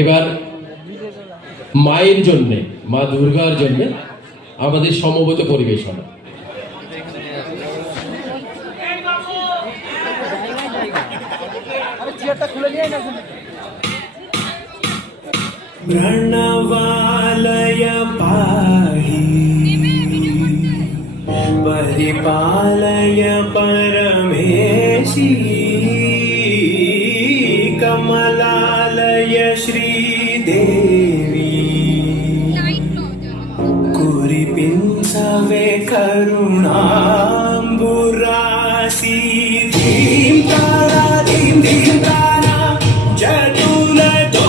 এবার মায়ের জন্য, মা দুর্গার জন্য আমাদের সমবেত পরিবেশনা। प्रणवालय पाहि परिपालय परमेशी कमलालय श्रीदेवी कुरिपिंसवे करुणाम्बुरासी धीं तारा धीं धीं तारा जटुलतो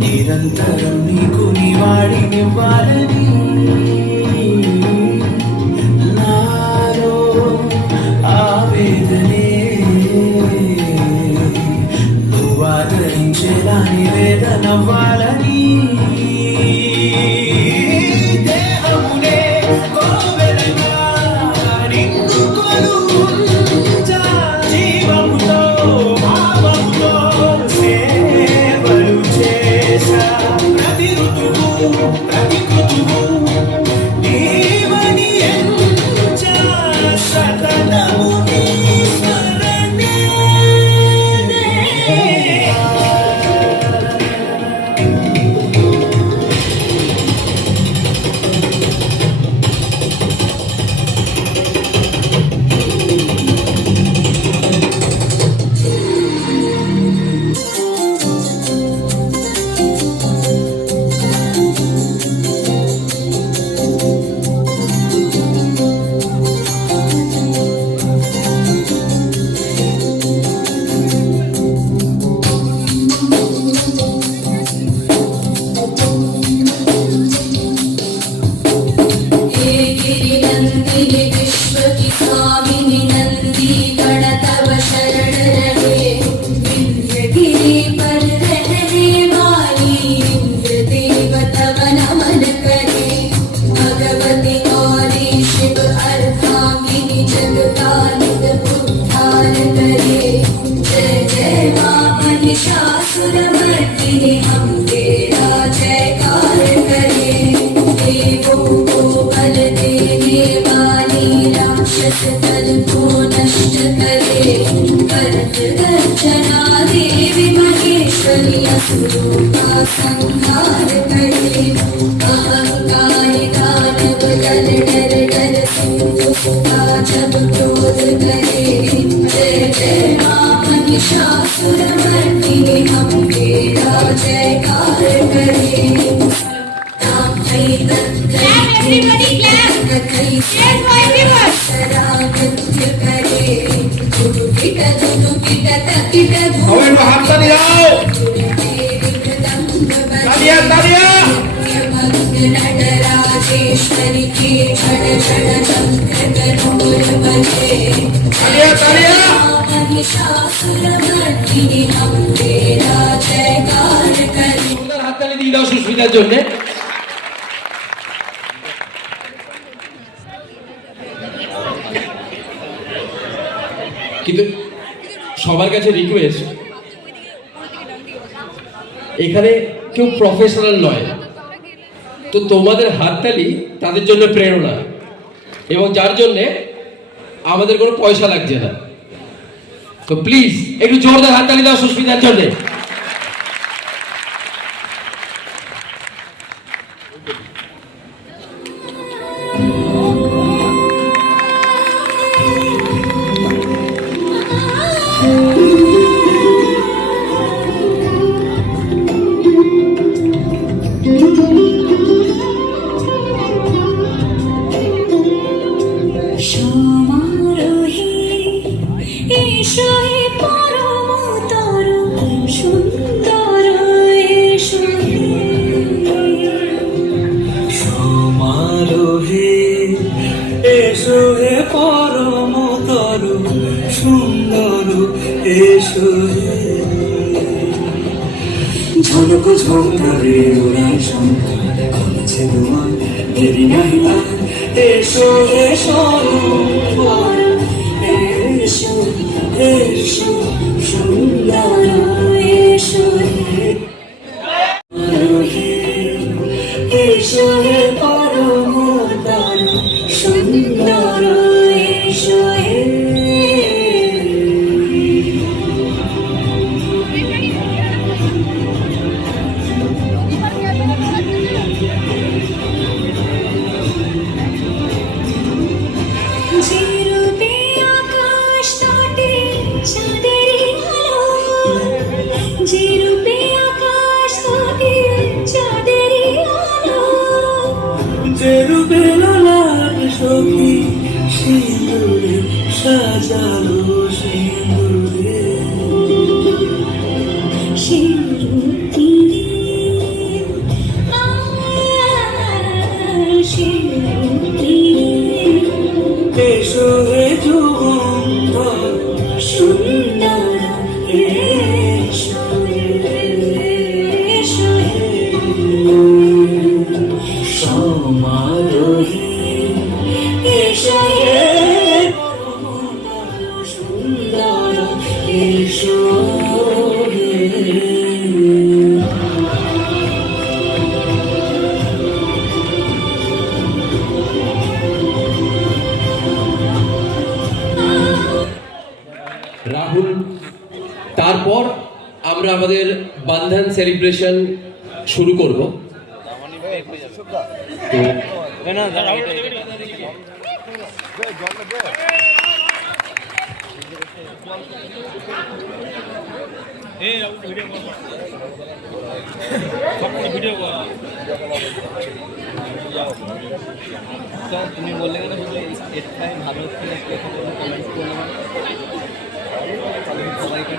నిరంతరం నీకు నివాడిని వారని నాలో ఆవేదనే నువ్వు ఆదరించేలా నివేదన వాలని దేహమునే కోవెలగా నిండుకొను జీవముతో భావముతో సేవలు చేశా ప్రతి ఋతువు ప్రతి కృతువు నీవని ఎంచా సకలము నీ స్మరణే देवी महेश्वरी असुरूपा संहार करे अहंकारी दानव दल डर डर सिंधुसुता जब क्रोध करे जय जय मां महिषासुरमर्दिनी हम तेरा जयकार करे नाम है Everybody clap! Yes, for everyone! नृत्य करे अबे हाथ तालियां तालियां तालियां नटराजेश्वरी की छड़ छड़ चंद्र करोड़ बजे तालियां तालियां महिषासुरमर्दिनी हम तेरा जयकार करें। हाथ ताली দিয়ে দাও সুস্মিতার জন্য। কিন্তু সবার কাছে রিকোয়েস্ট, এখানে কেউ প্রফেশনাল নয়, তো তোমাদের হাততালি তাদের জন্য প্রেরণা, এবং যার জন্য আমাদের কোনো পয়সা লাগছে না। তো প্লিজ একটু জোরদার হাততালি দাও সুস্মিতার জন্য। ঝঙ্কারে ওরাই সংকার করছে তোমার দেরি নাহি আর এসো এসো এসো এসো সুন্দর এসো এসো হে পরম দারুণ সুন্দর এসো হে যে রূপে আকাশ তটে চাঁদেরই আলো, যে রূপে আকাশ তটে চাঁদেরই আলো, যে রূপে লালাট সখী সিঁদুরে সাজালো সিঁদুরে সে রূপটি সে রূপটি এসো হে যুবন্ধর সুন্দর এসো এসো সমারোহী এসো সুন্দর এসো রাহুল, তারপর আমরা আমাদের বন্ধন সেলিব্রেশন শুরু করব। তো তুমি বললে কেন এটাই ভালো হচ্ছে না কমেন্ট করলে সবাইকে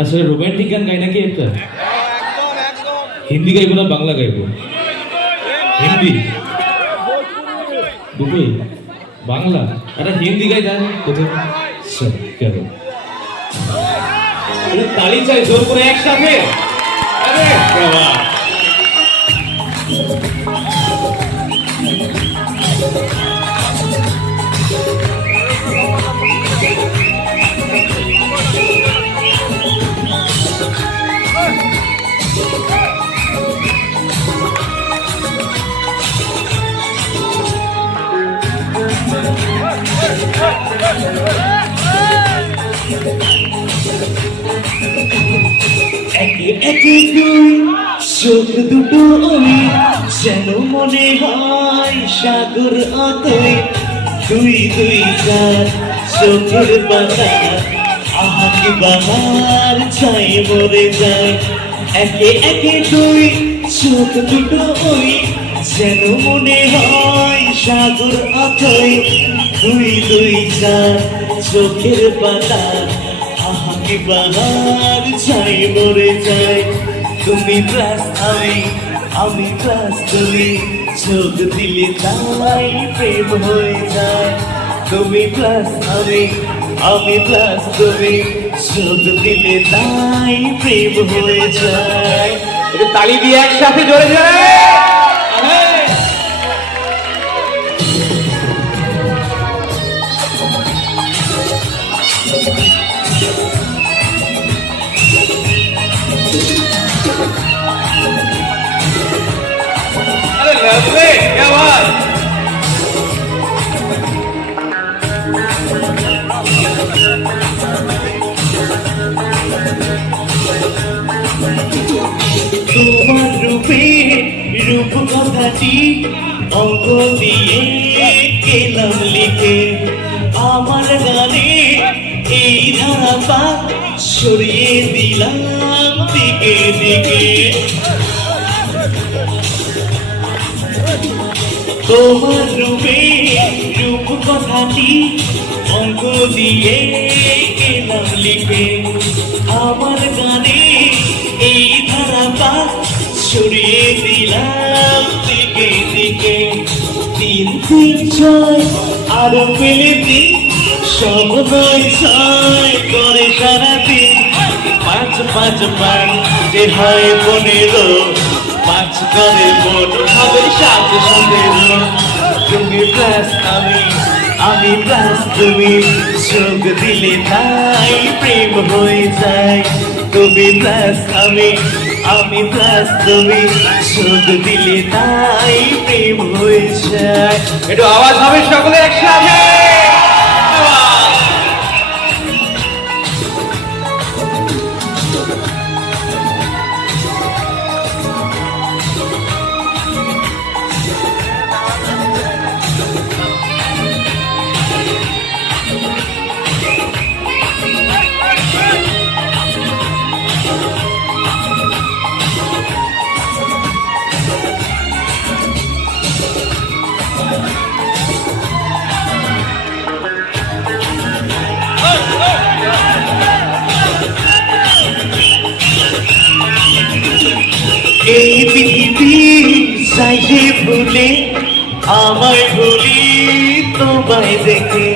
আচ্ছা রোমান্টিক গান গাই নাকি একটা হিন্দি গাইবো না বাংলা গাইবো হিন্দি দুটোই বাংলা একটা হিন্দি গাই জানি কোথায় কেন তালি চাই জোর করে একসাথে আরে বাবা একে একে দুই চোখ দুটো ওই যেন মনে হয় সাগর অতই দুই দুই চার চোখের পাতা আহা কি বাহার চাই মরে যায় একে একে দুই চোখ দুটো ওই যেন মনে হয় সাগর অতই দুই দুই চার চোখের পাতা আহা কি বাহার চাই মরে যায় তুমি প্লাস আমি প্লাস তুমি চোখ দিলে তাই প্রেম হয়ে যায় তুমি প্লাস আমি প্লাস তুমি চোখ দিলে তাই প্রেম হয়ে যায় একটু তালি দিয়ে একসাথে জোরে জোরে अरे लवली क्या बात তোমার রূপে রূপ কথাটি অঙ্ক দিয়ে গেলাম লিখে আমার গানে এই ধারা সরিয়ে দিলাম দিকে দিকে তোমার রূপে রূপ কথাটি অঙ্ক দিয়ে গেলাম লিখে আমার গানে এই ধারা সরিয়ে দিলাম দিকে দিকে তিন তিন ছয় আরো পেলে দিন সব নয় ছয় করে সারাদিন পাঁচ পাঁচ পাঁচে হয় 15, 5 করে মোট হবে 7, 17। তুমি প্লাস আমি প্লাস তুমি, যোগ দিলে তাই প্রেম হয়ে যায়। তুমি প্লাস আমি প্লাস তুমি, যোগ দিলে তাই প্রেম হয়ে যায়। একটু আওয়াজ হবে সকলে একসাথে। এই পৃথিবী চাইলে ভুলে আমায় ভুলি তোমায় দেখে,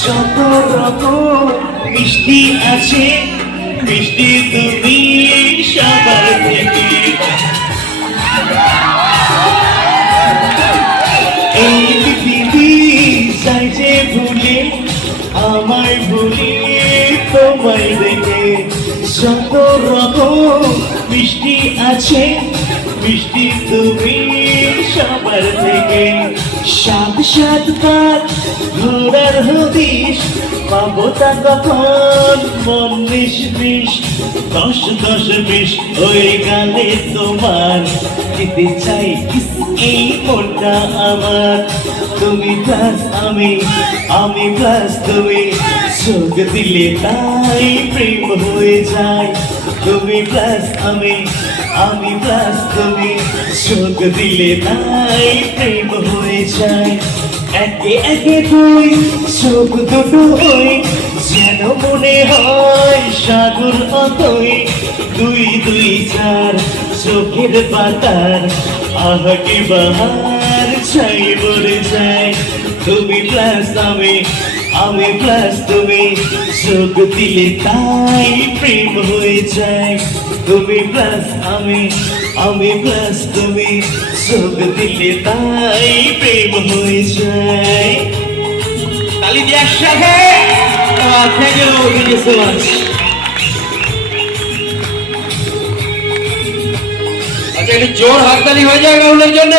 যত রকম মিষ্টি আছে মিষ্টি তুমি সবার থেকে। এই পৃথিবী চাইলে ভুলে আমায় ভুলি তোমায় দেখে, যত রকম মিষ্টি আছে মিষ্টি তুমি সবার থেকে। 7 পাত ঘোরার হদিস পাবো তা কখন, মন 20 10 হয়ে গেলে তোমার, দিতে চাই কিস এই মনটা আমার। তুমি প্লাস আমি প্লাস তুমি, যোগ দিলে তাই প্রেম হয়ে যায়। তুমি প্লাস আমি প্লাস তুমি, যোগ দিলে তাই প্রেম হয়ে যায়। একে একে দুই চোখ দুটো হই, যেন মনে হয় সাগর অতই। 2 2 4 চোখের পাতার আহাকে বাহার ছাই বলে যায়। তুমি প্লাস আমি প্লাস তুমি, যোগ দিলে তাই প্রেম হয়ে যায়। তুমি প্লাস আমি প্লাস তুমি, যোগ দিলে তাই প্রেম হয়ে যায়। তালি দিয়ে একসাথে। Thank you so much. আচ্ছা, একটু জোর হাততালি হয়ে যায় রাহুলের জন্য।